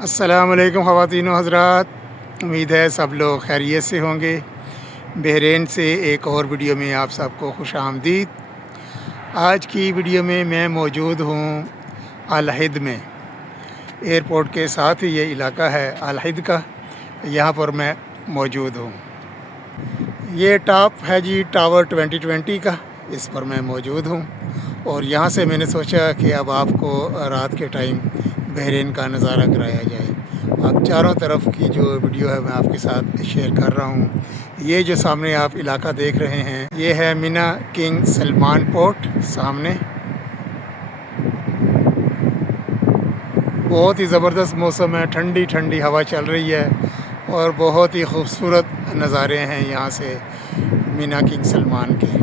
अस्सलामुअलैकुम ख़वातीन व हज़रात, उम्मीद है सब लोग खैरियत से होंगे। बहरीन से एक और वीडियो में आप सबको खुश आमदीद। आज की वीडियो में मैं मौजूद हूँ अल हिद में। एयरपोर्ट के साथ ही ये इलाका है अल हिद का, यहाँ पर मैं मौजूद हूँ। ये टॉप है जी टावर 2020 का, इस पर मैं मौजूद हूँ। और यहाँ से मैंने सोचा कि अब आपको रात के टाइम बहरीन का नज़ारा कराया जाए। अब चारों तरफ की जो वीडियो है मैं आपके साथ शेयर कर रहा हूँ। ये जो सामने आप इलाका देख रहे हैं, ये है मिना किंग सलमान पोर्ट। सामने बहुत ही ज़बरदस्त मौसम है, ठंडी ठंडी हवा चल रही है और बहुत ही खूबसूरत नज़ारे हैं यहाँ से मिना किंग सलमान के।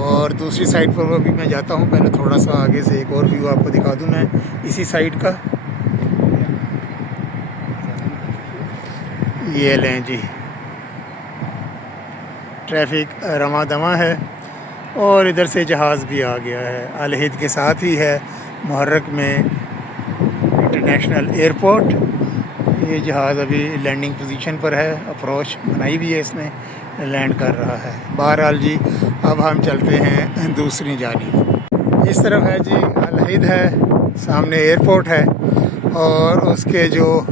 और दूसरी साइड पर अभी मैं जाता हूँ, पहले थोड़ा सा आगे से एक और व्यू आपको दिखा दूँ मैं इसी साइड का। ये लें जी, ट्रैफिक रमा दमा है और इधर से जहाज़ भी आ गया है। अल हिद के साथ ही है मुहर्रक में इंटरनेशनल एयरपोर्ट। ये जहाज़ अभी लैंडिंग पोजीशन पर है, अप्रोच बनाई भी है इसने, लैंड कर रहा है। बहरहाल जी, अब हम चलते हैं दूसरी जानिब। इस तरफ है जी अल हिद है, सामने एयरपोर्ट है और उसके जो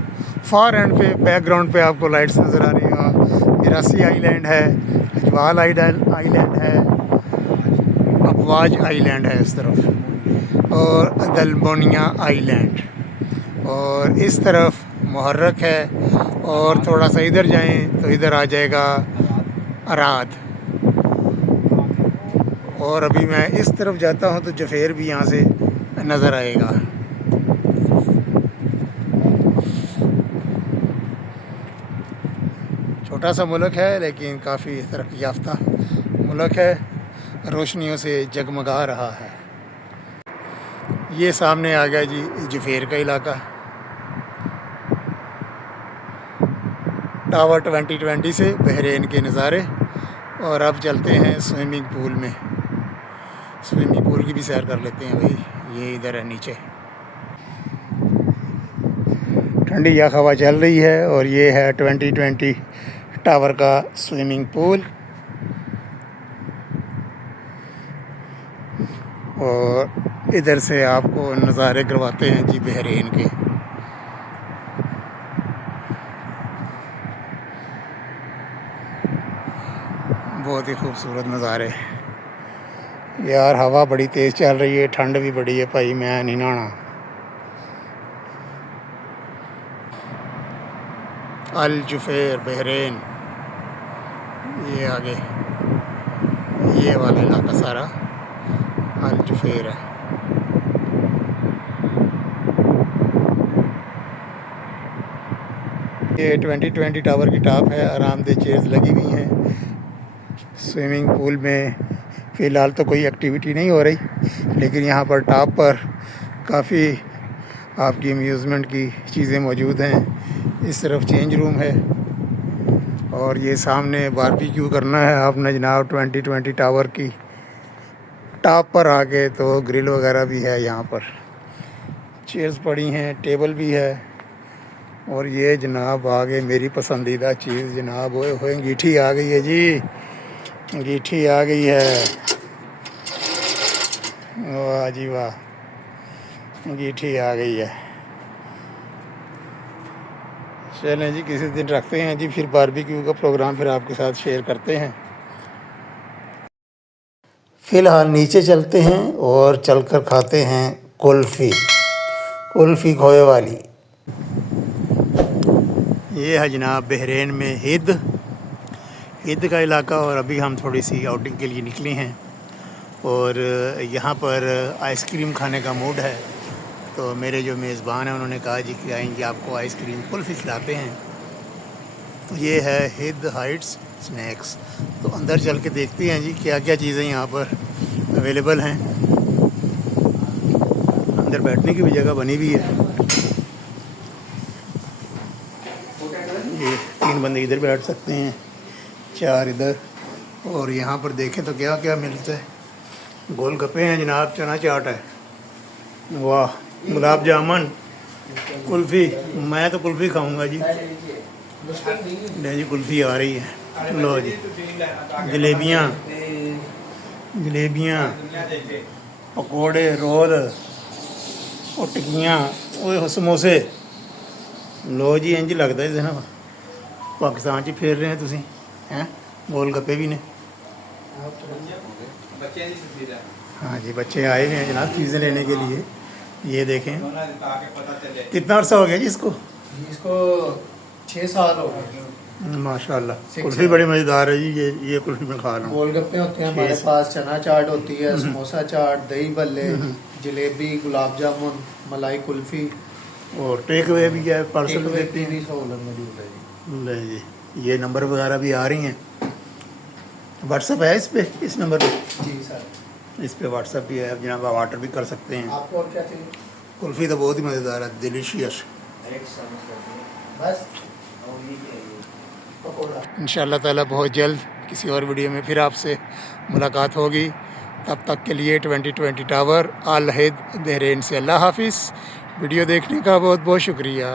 फार एंड पे बैकग्राउंड पे आपको लाइट्स नज़र आ रही हैं। मिरासी आइलैंड है, अजवाल आइलैंड है, अफवाज आइलैंड है इस तरफ, और दलबोनिया आइलैंड। और इस तरफ मुहर्रक है और थोड़ा सा इधर जाएं तो इधर आ जाएगा अराद। और अभी मैं इस तरफ जाता हूं तो जफेर भी यहाँ से नज़र आएगा। छोटा सा मुल्क है लेकिन काफ़ी तरक्की याफ्ता मुल्क है, रोशनियों से जगमगा रहा है। ये सामने आ गया जी जफेर का इलाका, टावर 2020 से बहरीन के नज़ारे। और अब चलते हैं स्विमिंग पूल में, स्विमिंग पूल की भी सैर कर लेते हैं भाई। ये इधर है नीचे, ठंडी या हवा चल रही है और ये है 2020 टावर का स्विमिंग पूल। और इधर से आपको नज़ारे करवाते हैं जी बहरीन के। बहुत ही खूबसूरत नज़ारे यार। हवा बड़ी तेज़ चल रही है, ठंड भी बड़ी है भाई, मैं नहीं नहाना। अल जुफेर बहरीन, ये आगे ये वाला इलाका सारा अल जुफेर है। ये 2020 टावर की टॉप है, आरामदेह चेयर्स लगी हुई हैं। स्विमिंग पूल में फ़िलहाल तो कोई एक्टिविटी नहीं हो रही, लेकिन यहाँ पर टॉप पर काफ़ी आपकी अम्यूज़मेंट की चीज़ें मौजूद हैं। इस तरफ चेंज रूम है और ये सामने बारबेक्यू करना है आपने जनाब 2020 टावर की टॉप पर आके तो ग्रिल वगैरह भी है यहाँ पर, चेयर्स पड़ी हैं, टेबल भी है। और ये जनाब आ गए मेरी पसंदीदा चीज़ जनाब, ओए होए अंगीठी आ गई है जी, अंगीठी आ गई है। वाह जी वाह, अंगीठी आ गई है। चलें जी, किसी दिन रखते हैं जी फिर बारबेक्यू का प्रोग्राम, फिर आपके साथ शेयर करते हैं। फ़िलहाल नीचे चलते हैं और चलकर खाते हैं कुल्फ़ी, कुल्फ़ी खोए वाली। ये है जनाब बहरीन में हिद का इलाका। और अभी हम थोड़ी सी आउटिंग के लिए निकले हैं और यहाँ पर आइसक्रीम खाने का मूड है। तो मेरे जो मेज़बान हैं उन्होंने कहा जी कि आएंगे आपको आइसक्रीम कुल्फ़ी खिलाते हैं। तो ये है हिद हाइट्स स्नैक्स। तो अंदर चल के देखते हैं जी क्या क्या चीज़ें यहाँ पर अवेलेबल हैं। अंदर बैठने की भी जगह बनी हुई है। ये 3 बंदे इधर बैठ सकते हैं, 4 इधर। और यहाँ पर देखें तो क्या क्या मिलता है। गोलगप्पे हैं जनाब, चना चाट है, वाह, गुलाब जामुन, कुल्फ़ी, मैं तो कुल्फ़ी खाऊंगा जी। नहीं जी, कुल्फ़ी आ रही है। लो जी, जलेबियाँ, जलेबियाँ, पकोड़े, रोल और टिक्कियाँ, वो समोसे। लो जी, इंज लगता है ना पाकिस्तान च फिर रहे हैं तुसी हैं। गोल गप्पे भी ने। हाँ जी, बच्चे आए हुए हैं जनाब चीज़ें लेने के लिए। ये देखें, कितना अर्सा हो गया जी इसको? इसको 6 साल हो गए। माशाल्लाह, कुल्फ़ी बड़ी मज़ेदार है जी। ये कुल्फ़ी मैं खा रहा हूँ। गोलगप्पे होते हैं हमारे पास, चना चाट होती है, समोसा चाट, दही भल्ले, जलेबी, गुलाब जामुन, मलाई कुल्फ़ी और टेक अवे भी है, पार्सल टेक अवे देते की हैं। भी सहूलत मौजूद है जी। ले जी, ये नंबर वगैरह भी आ रही हैं। व्हाट्सअप है इस पे, इस नंबर पे? जी सर, इस पे व्हाट्सअप भी है, आप जनाब ऑर्डर भी कर सकते हैं। आपको और क्या चाहिए? कुल्फ़ी तो बहुत ही मज़ेदार है, डिलीशियस। बस पकौड़ा। इंशाअल्लाह ताला बहुत जल्द किसी और वीडियो में फिर आपसे मुलाकात होगी। तब तक के लिए 2020 टावर, अल हैद बहरीन से अल्लाह हाफिज़। वीडियो देखने का बहुत बहुत शुक्रिया।